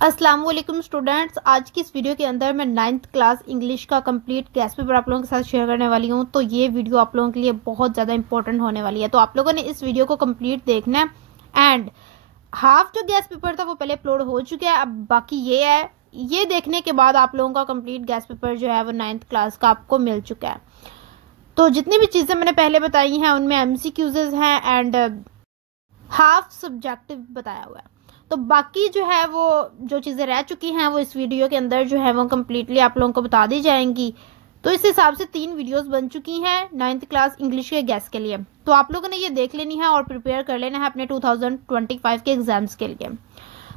अस्सलाम वालेकुम स्टूडेंट्स, आज की इस वीडियो के अंदर मैं 9th क्लास इंग्लिश का कंप्लीट गेस्ट पेपर आप लोगों के साथ शेयर करने वाली हूँ। तो ये वीडियो आप लोगों के लिए बहुत ज़्यादा इंपॉर्टेंट होने वाली है, तो आप लोगों ने इस वीडियो को कंप्लीट देखना है। एंड हाफ जो गेस्ट पेपर था वो पहले अपलोड हो चुका है, अब बाकी ये है, ये देखने के बाद आप लोगों का कंप्लीट गेस्ट पेपर जो है वो 9th क्लास का आपको मिल चुका है। तो जितनी भी चीज़ें मैंने पहले बताई हैं उनमें MCQs हैं एंड हाफ सब्जेक्टिव बताया हुआ है। तो बाकी जो है वो जो चीज़ें रह चुकी हैं वो इस वीडियो के अंदर जो है वो कम्प्लीटली आप लोगों को बता दी जाएंगी। तो इस हिसाब से 3 वीडियोस बन चुकी हैं 9th क्लास इंग्लिश के गेस्ट के लिए। तो आप लोगों ने ये देख लेनी है और प्रिपेयर कर लेना है अपने 2025 के एग्जाम्स के लिए।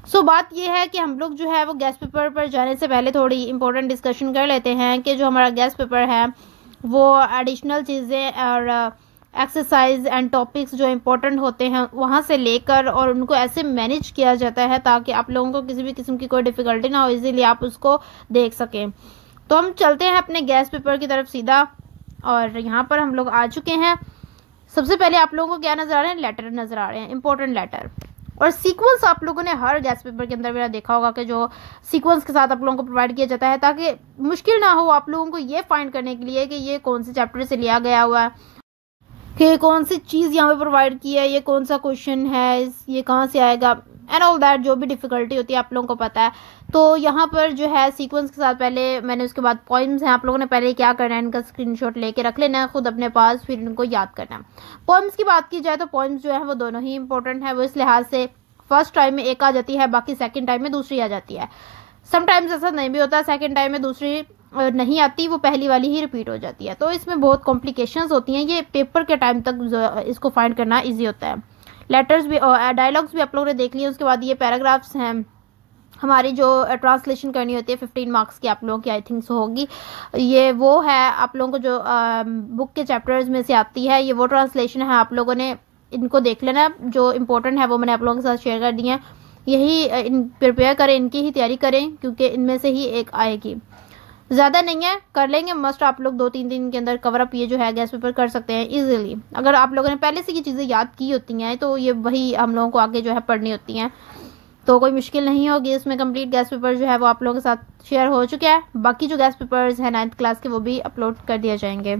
सो बात ये है कि हम लोग जो है वो गेस्ट पेपर पर जाने से पहले थोड़ी इंपॉर्टेंट डिस्कशन कर लेते हैं कि जो हमारा गेस्ट पेपर है वो एडिशनल चीज़ें और एक्सरसाइज एंड टॉपिक्स जो इम्पोर्टेंट होते हैं वहाँ से लेकर और उनको ऐसे मैनेज किया जाता है ताकि आप लोगों को किसी भी किस्म की कोई डिफ़िकल्टी ना हो, इजीली आप उसको देख सकें। तो हम चलते हैं अपने गेस्ट पेपर की तरफ सीधा, और यहाँ पर हम लोग आ चुके हैं। सबसे पहले आप लोगों को क्या नज़र आ रहे हैं, लेटर नज़र आ रहे हैं, इंपॉर्टेंट लेटर और सीक्वेंस। आप लोगों ने हर गेस्ट पेपर के अंदर मेरा देखा होगा कि जो सीक्वेंस के साथ आप लोगों को प्रोवाइड किया जाता है ताकि मुश्किल ना हो आप लोगों को ये फाइंड करने के लिए कि ये कौन से चैप्टर से लिया गया हुआ है, कि कौन सी चीज़ यहाँ पे प्रोवाइड की है, ये कौन सा क्वेश्चन है, ये कहाँ से आएगा एंड ऑल दैट। जो भी डिफ़िकल्टी होती है आप लोगों को पता है। तो यहाँ पर जो है सीक्वेंस के साथ पहले मैंने उसके बाद पॉइम्स हैं, आप लोगों ने पहले क्या करना है, इनका स्क्रीनशॉट लेके रख लेना है खुद अपने पास, फिर इनको याद करना है। पॉइम्स की बात की जाए तो पॉइम्स जो है वो दोनों ही इंपॉर्टेंट है। वो इस लिहाज से फर्स्ट टाइम में एक आ जाती है, बाकी सेकेंड टाइम में दूसरी आ जाती है। समटाइम्स ऐसा नहीं भी होता, सेकेंड टाइम में दूसरी नहीं आती, वो पहली वाली ही रिपीट हो जाती है। तो इसमें बहुत कॉम्प्लिकेशंस होती हैं, ये पेपर के टाइम तक इसको फाइंड करना इजी होता है। लेटर्स भी और डायलॉग्स भी आप लोगों ने देख लिए। उसके बाद ये पैराग्राफ्स हैं, हमारी जो ट्रांसलेशन करनी होती है 15 मार्क्स की आप लोगों की आई थिंक सो होगी। ये वो है आप लोगों को जो बुक के चैप्टर्स में से आती है, ये वो ट्रांसलेशन है। आप लोगों ने इनको देख लेना, जो इंपॉर्टेंट है वो मैंने आप लोगों के साथ शेयर कर दी है। यही प्रिपेयर करें, इनकी ही तैयारी करें क्योंकि इनमें से ही एक आएगी। ज़्यादा नहीं है, कर लेंगे मस्ट। आप लोग 2-3 दिन के अंदर कवर अप ये जो है गेस्ट पेपर कर सकते हैं इजीली। अगर आप लोगों ने पहले से ये चीज़ें याद की होती हैं तो ये वही हम लोगों को आगे जो है पढ़नी होती हैं, तो कोई मुश्किल नहीं होगी इसमें। कंप्लीट गेस्ट पेपर जो है वो आप लोगों के साथ शेयर हो चुका है। बाकी जो गेस्ट पेपर्स हैं 9th क्लास के वो भी अपलोड कर दिए जाएंगे।